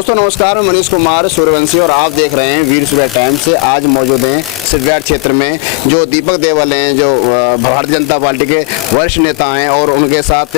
दोस्तों नमस्कार, मैं मनीष कुमार सूर्यवंशी और आप देख रहे हैं वीर सुबह टाइम से। आज मौजूद हैं सिद्धविहार क्षेत्र में जो दीपक देवल हैं, जो भारतीय जनता पार्टी के वरिष्ठ नेता हैं, और उनके साथ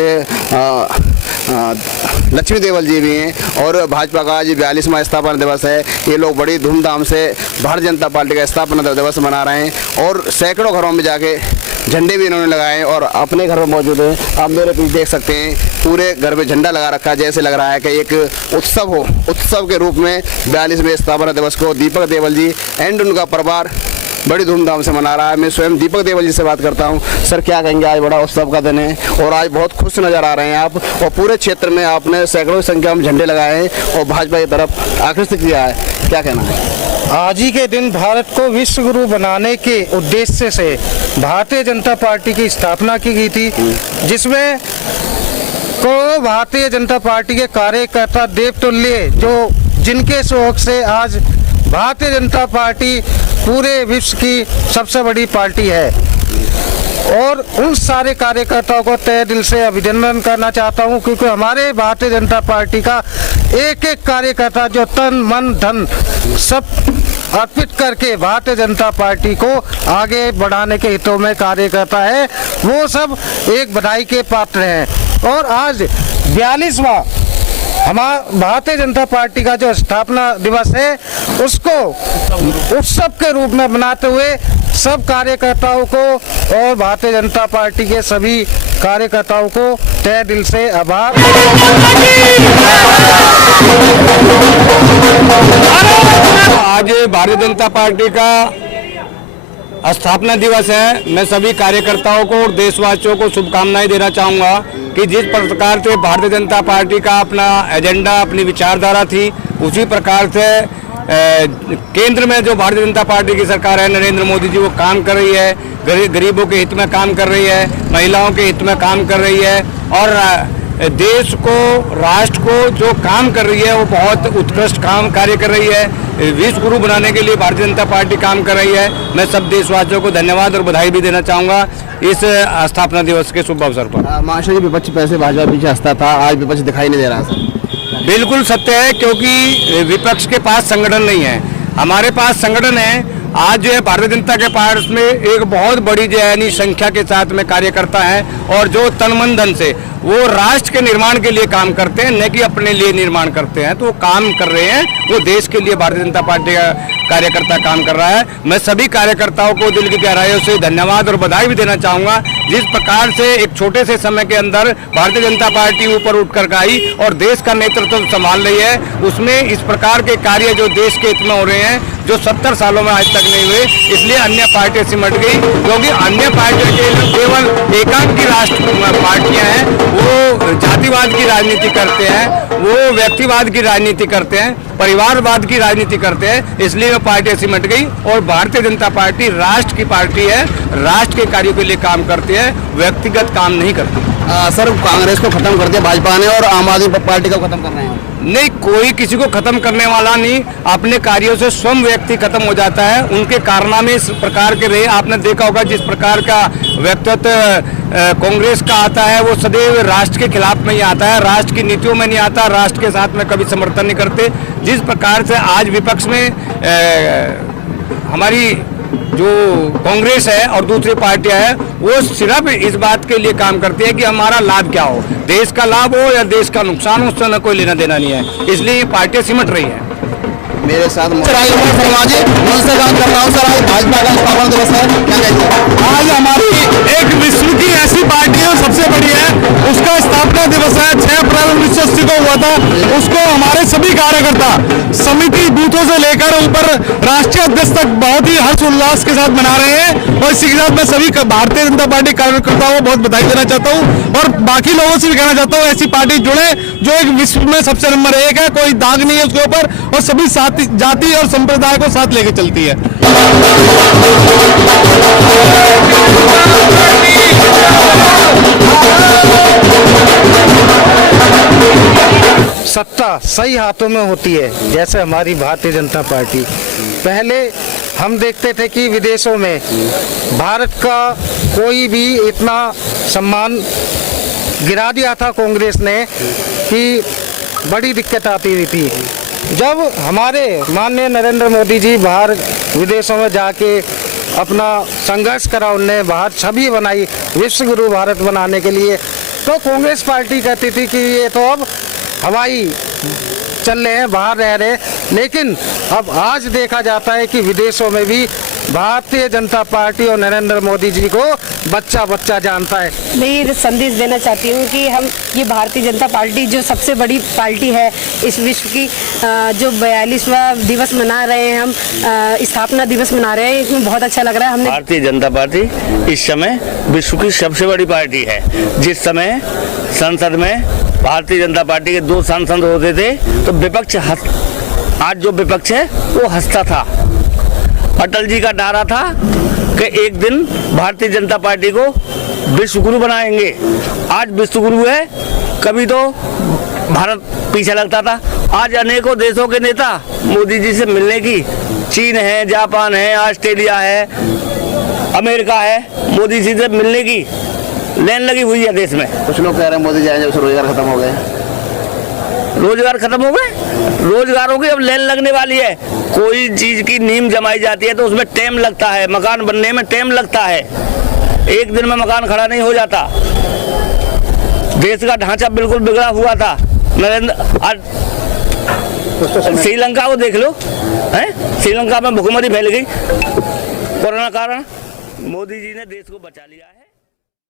लक्ष्मी देवल जी भी हैं। और भाजपा का आज 42वां स्थापना दिवस है। ये लोग बड़ी धूमधाम से भारतीय जनता पार्टी का स्थापना दिवस मना रहे हैं और सैकड़ों घरों में जाके झंडे भी इन्होंने लगाए हैं। और अपने घर में मौजूद हैं, आप मेरे पीछे देख सकते हैं, पूरे घर में झंडा लगा रखा है। जैसे लग रहा है कि एक उत्सव हो, उत्सव के रूप में 42वें स्थापना दिवस को दीपक देवल जी एंड उनका परिवार बड़ी धूमधाम से मना रहा है। मैं स्वयं दीपक देवल जी से बात करता हूं। सर, क्या कहेंगे? आज बड़ा उत्सव का दिन है और आज बहुत खुश नज़र आ रहे हैं आप, और पूरे क्षेत्र में आपने सैकड़ों की संख्या में झंडे लगाए हैं और भाजपा की तरफ आकर्षित किया है, क्या कहना है? आज ही के दिन भारत को विश्व गुरु बनाने के उद्देश्य से भारतीय जनता पार्टी की स्थापना की गई थी, जिसमें को भारतीय जनता पार्टी के कार्यकर्ता देवतुल्य जो जिनके सहयोग से आज भारतीय जनता पार्टी पूरे विश्व की सबसे बड़ी पार्टी है। और उन सारे कार्यकर्ताओं को तहे दिल से अभिनंदन करना चाहता हूं, क्योंकि हमारे भारतीय जनता पार्टी का एक एक कार्यकर्ता जो तन मन धन सब अर्पित करके भारतीय जनता पार्टी को आगे बढ़ाने के हितों में कार्य करता है, वो सब एक बधाई के पात्र हैं। और आज 42वां हमारा भारतीय जनता पार्टी का जो स्थापना दिवस है, उसको उत्सव के रूप में मनाते हुए सब कार्यकर्ताओं को और भारतीय जनता पार्टी के सभी कार्यकर्ताओं को तहे दिल से आभार। आज भारतीय जनता पार्टी का स्थापना दिवस है। मैं सभी कार्यकर्ताओं को और देशवासियों को शुभकामनाएं देना चाहूँगा कि जिस प्रकार से भारतीय जनता पार्टी का अपना एजेंडा, अपनी विचारधारा थी, उसी प्रकार से केंद्र में जो भारतीय जनता पार्टी की सरकार है, नरेंद्र मोदी जी, वो काम कर रही है। गरीबों के हित में काम कर रही है, महिलाओं के हित में काम कर रही है, और देश को, राष्ट्र को जो काम कर रही है वो बहुत उत्कृष्ट कार्य कर रही है। विश्व गुरु बनाने के लिए भारतीय जनता पार्टी काम कर रही है। मैं सब देशवासियों को धन्यवाद और बधाई भी देना चाहूँगा इस स्थापना दिवस के शुभ अवसर पर। महाशय जी, विपक्ष पैसे भाजपा पीछे हंसता था, आज विपक्ष दिखाई नहीं दे रहा सर। बिल्कुल सत्य है, क्योंकि विपक्ष के पास संगठन नहीं है, हमारे पास संगठन है। आज जो है भारतीय जनता के पास में एक बहुत बड़ी जो है संख्या के साथ में कार्यकर्ता हैं, और जो तन मन धन से वो राष्ट्र के निर्माण के लिए काम करते हैं, न कि अपने लिए निर्माण करते हैं। तो वो काम कर रहे हैं, वो देश के लिए भारतीय जनता पार्टी का कार्यकर्ता काम कर रहा है। मैं सभी कार्यकर्ताओं को दिल की गहराइयों से धन्यवाद और बधाई भी देना चाहूँगा। जिस प्रकार से एक छोटे से समय के अंदर भारतीय जनता पार्टी ऊपर उठ कर आई और देश का नेतृत्व संभाल रही है, उसमें इस प्रकार के कार्य जो देश के हित में हो रहे हैं, जो 70 सालों में आज तक नहीं हुए, इसलिए अन्य पार्टियां सिमट गई। क्योंकि अन्य पार्टियों के केवल एकांक की राष्ट्र पार्टियां हैं, वो जातिवाद की राजनीति करते हैं, वो व्यक्तिवाद की राजनीति करते हैं, परिवारवाद की राजनीति करते हैं, इसलिए वो पार्टियां सिमट गई। और भारतीय जनता पार्टी राष्ट्र की पार्टी है, राष्ट्र के कार्यों के लिए काम करती है, व्यक्तिगत काम नहीं करती। सर, कांग्रेस को खत्म कर दिया भाजपा ने और आम आदमी पार्टी को खत्म कर रहे हैं। नहीं, कोई किसी को खत्म करने वाला नहीं, अपने कार्यों से स्वयं व्यक्ति खत्म हो जाता है। उनके कारनामे इस प्रकार के रहे, आपने देखा होगा जिस प्रकार का व्यक्तित्व कांग्रेस का आता है, वो सदैव राष्ट्र के खिलाफ में ही आता है, राष्ट्र की नीतियों में नहीं आता, राष्ट्र के साथ में कभी समर्थन नहीं करते। जिस प्रकार से आज विपक्ष में हमारी जो कांग्रेस है और दूसरी पार्टियां हैं, वो सिर्फ इस बात के लिए काम करती है कि हमारा लाभ क्या हो, देश का लाभ हो या देश का नुकसान हो, उससे न कोई लेना देना नहीं है, इसलिए ये पार्टियां सिमट रही हैं। मेरे साथ सर, आज उनसे बात कर रहा हूँ। सर, आज भाजपा का स्थापना दिवस है, क्या कहते हैं? आज हमारी एक विश्व की ऐसी पार्टी है सबसे बड़ी है, उसका स्थापना दिवस है। 6 अप्रैल 1980 को हुआ था। उसको हमारे सभी कार्यकर्ता समिति बूथों से लेकर ऊपर राष्ट्रीय अध्यक्ष तक बहुत ही हर्ष उल्लास के साथ मना रहे हैं। और इसी के साथ मैं सभी भारतीय जनता पार्टी कार्यकर्ताओं को बहुत बधाई देना चाहता हूँ और बाकी लोगों से भी कहना चाहता हूँ, ऐसी पार्टी जुड़े जो एक विश्व में सबसे नंबर 1 है, कोई दाग नहीं है उसके ऊपर, और सभी जाति और संप्रदाय को साथ लेके चलती है। सत्ता सही हाथों में होती है, जैसे हमारी भारतीय जनता पार्टी। पहले हम देखते थे कि विदेशों में भारत का कोई भी इतना सम्मान गिरा दिया था कांग्रेस ने कि बड़ी दिक्कत आती हुई थी। जब हमारे माननीय नरेंद्र मोदी जी बाहर विदेशों में जाके अपना संघर्ष करा, उनने बाहर छवि बनाई विश्व गुरु भारत बनाने के लिए, तो कांग्रेस पार्टी कहती थी कि ये तो अब हवाई चल रहे हैं, बाहर रह रहे, लेकिन अब आज देखा जाता है कि विदेशों में भी भारतीय जनता पार्टी और नरेंद्र मोदी जी को बच्चा बच्चा जानता है। मैं ये संदेश देना चाहती हूँ कि हम ये भारतीय जनता पार्टी जो सबसे बड़ी पार्टी है इस विश्व की, जो 42वां दिवस मना रहे हैं, हम स्थापना दिवस मना रहे हैं, इसमें बहुत अच्छा लग रहा है। हमने भारतीय जनता पार्टी इस समय विश्व की सबसे बड़ी पार्टी है। जिस समय संसद में भारतीय जनता पार्टी के 2 सांसद होते थे तो विपक्ष आज जो विपक्ष है वो हंसता था। अटल जी का नारा था कि एक दिन भारतीय जनता पार्टी को विश्व गुरु बनाएंगे। आज विश्व गुरु है, कभी तो भारत पीछे लगता था। आज अनेकों देशों के नेता मोदी जी से मिलने की, चीन है, जापान है, ऑस्ट्रेलिया है, अमेरिका है, मोदी जी से मिलने की लाइन लगी हुई है देश में। कुछ लोग कह रहे हैं मोदी जी आए जब से रोजगार खत्म हो गए। रोजगार खत्म हो गए, रोजगारों की अब लाइन लगने वाली है। कोई चीज की नींव जमाई जाती है तो उसमें टाइम लगता है, मकान बनने में टाइम लगता है, एक दिन में मकान खड़ा नहीं हो जाता। देश का ढांचा बिल्कुल बिगड़ा हुआ था। श्रीलंका को देख लो, है श्रीलंका में भूखमरी फैल गई कोरोना कारण, मोदी जी ने देश को बचा लिया है।